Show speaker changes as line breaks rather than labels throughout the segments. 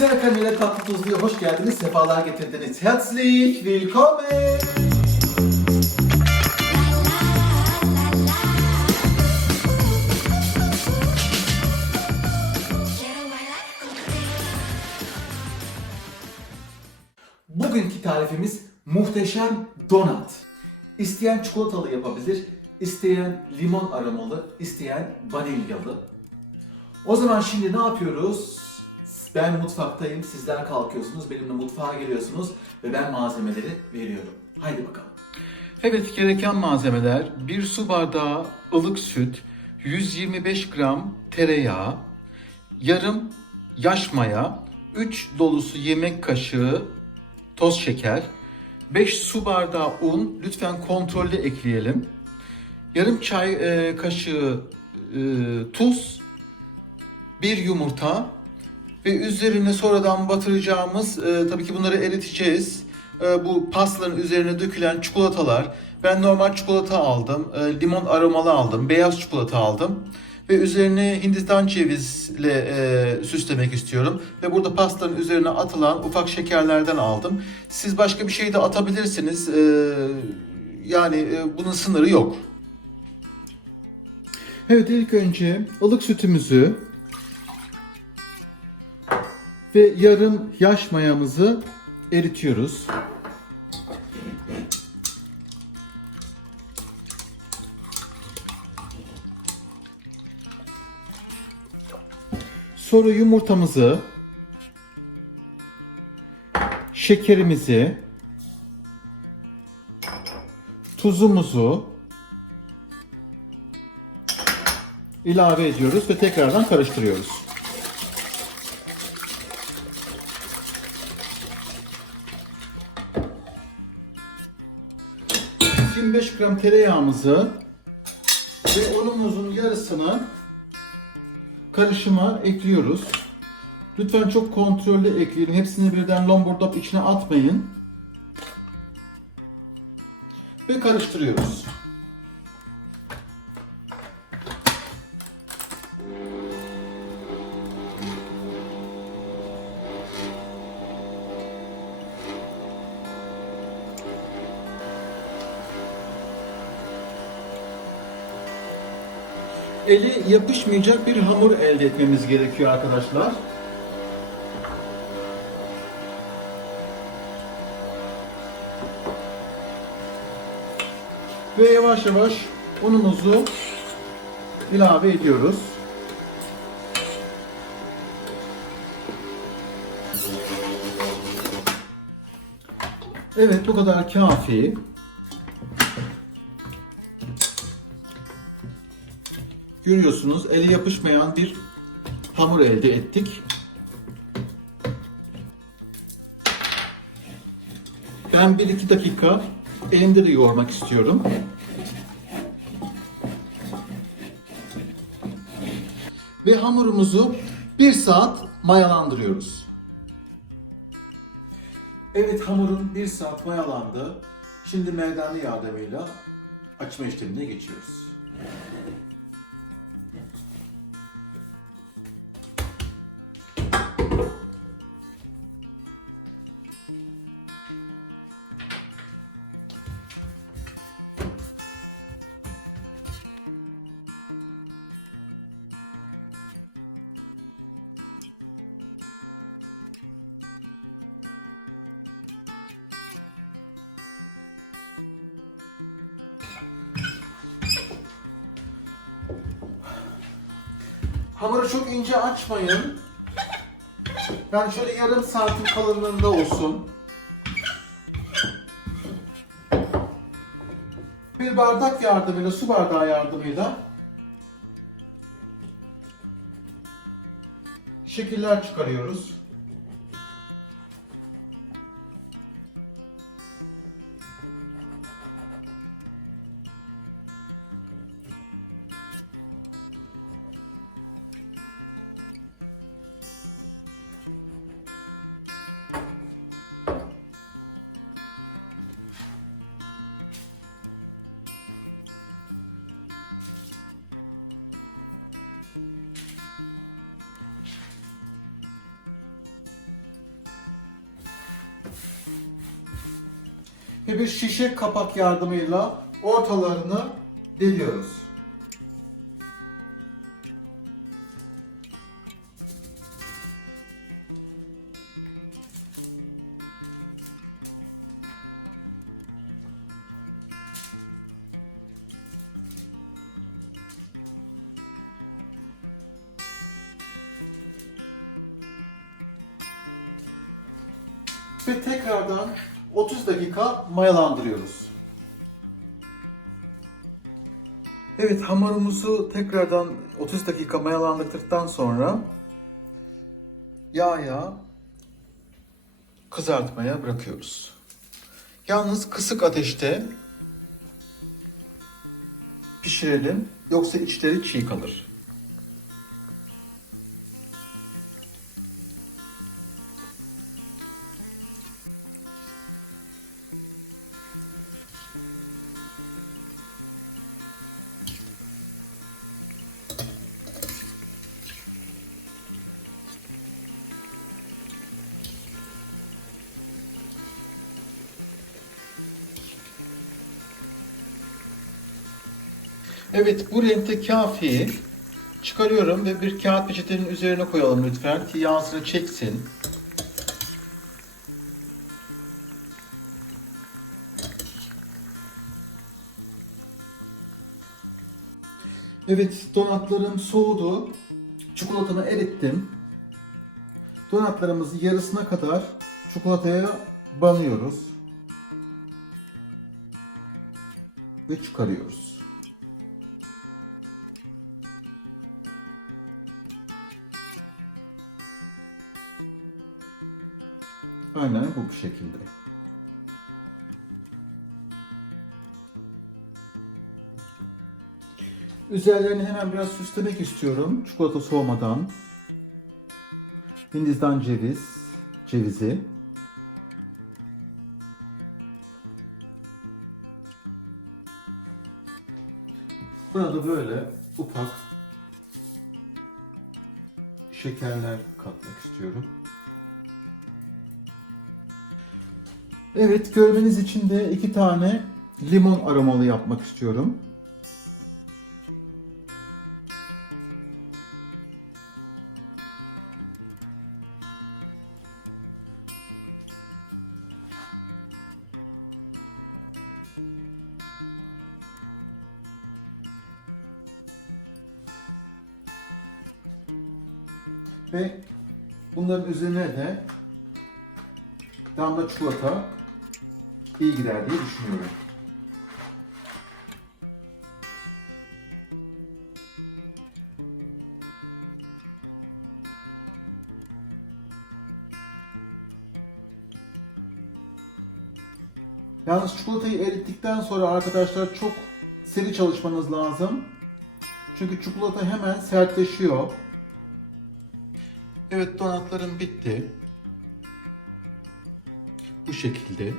Serkan ile Tatlı Tuzlu'ya hoş geldiniz, sefalar getirdiniz. Herzlich willkommen! Bugünkü tarifimiz muhteşem donat. İsteyen çikolatalı yapabilir, isteyen limon aromalı, isteyen vanilyalı. O zaman şimdi ne yapıyoruz? Ben mutfaktayım, sizler kalkıyorsunuz, benimle mutfağa geliyorsunuz ve ben malzemeleri veriyorum. Haydi bakalım.
Evet gereken malzemeler 1 su bardağı ılık süt, 125 gram tereyağı, yarım yaş maya, 3 dolusu yemek kaşığı toz şeker, 5 su bardağı un lütfen kontrollü ekleyelim. Yarım çay e, kaşığı e, tuz, bir yumurta ve üzerine sonradan batıracağımız e, tabii ki bunları eriteceğiz. E, bu pastanın üzerine dökülen çikolatalar. Ben normal çikolata aldım, e, limon aromalı aldım, beyaz çikolata aldım ve üzerine Hindistan cevizle e, süslemek istiyorum. Ve burada pastanın üzerine atılan ufak şekerlerden aldım. Siz başka bir şey de atabilirsiniz. E, yani e, bunun sınırı yok. Evet ilk önce ılık sütümüzü ve yarım yaş mayamızı eritiyoruz. Sonra yumurtamızı, şekerimizi, tuzumuzu ilave ediyoruz ve tekrardan karıştırıyoruz. 25 gram tereyağımızı ve unumuzun yarısını karışıma ekliyoruz. Lütfen çok kontrollü ekleyin. Hepsini birden lombardop içine atmayın. Ve karıştırıyoruz. Eli yapışmayacak bir hamur elde etmemiz gerekiyor arkadaşlar. Ve yavaş yavaş unumuzu ilave ediyoruz. Evet bu kadar kafi. Görüyorsunuz eli yapışmayan bir hamur elde ettik. Ben 1-2 dakika elimde de yoğurmak istiyorum. Ve hamurumuzu 1 saat mayalandırıyoruz. Evet hamurun 1 saat mayalandı. Şimdi merdane yardımıyla açma işlemine geçiyoruz. Hamuru çok ince açmayın. Yani şöyle yarım santim kalınlığında olsun. Bir bardak yardımıyla, su bardağı yardımıyla şekiller çıkarıyoruz. Ve bir şişe kapak yardımıyla ortalarını deliyoruz. Ve tekrardan 30 dakika mayalandırıyoruz. Evet hamurumuzu tekrardan 30 dakika mayalandırdıktan sonra yağa kızartmaya bırakıyoruz. Yalnız kısık ateşte pişirelim yoksa içleri çiğ kalır. Evet bu renkte kafi çıkarıyorum ve bir kağıt peçetenin üzerine koyalım lütfen ki yağsını çeksin. Evet donatlarım soğudu. Çikolatamı erittim. Donatlarımızı yarısına kadar çikolataya banıyoruz. Ve çıkarıyoruz. Aynen bu bu şekilde. Üzerlerini hemen biraz süslemek istiyorum. Çikolata soğumadan. Hindistan ceviz, cevizi. Buna da böyle ufak şekerler katmak istiyorum. Evet, görmeniz için de iki tane limon aromalı yapmak istiyorum. Ve bunların üzerine de damla çikolata iyi gider diye düşünüyorum. Yalnız çikolatayı erittikten sonra arkadaşlar çok seri çalışmanız lazım. Çünkü çikolata hemen sertleşiyor. Evet donatlarım bitti. Bu şekilde.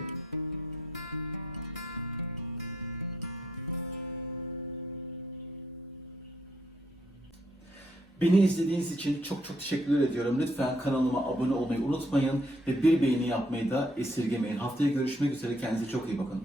Beni izlediğiniz için çok çok teşekkür ediyorum. Lütfen kanalıma abone olmayı unutmayın ve bir beğeni yapmayı da esirgemeyin. Haftaya görüşmek üzere. Kendinize çok iyi bakın.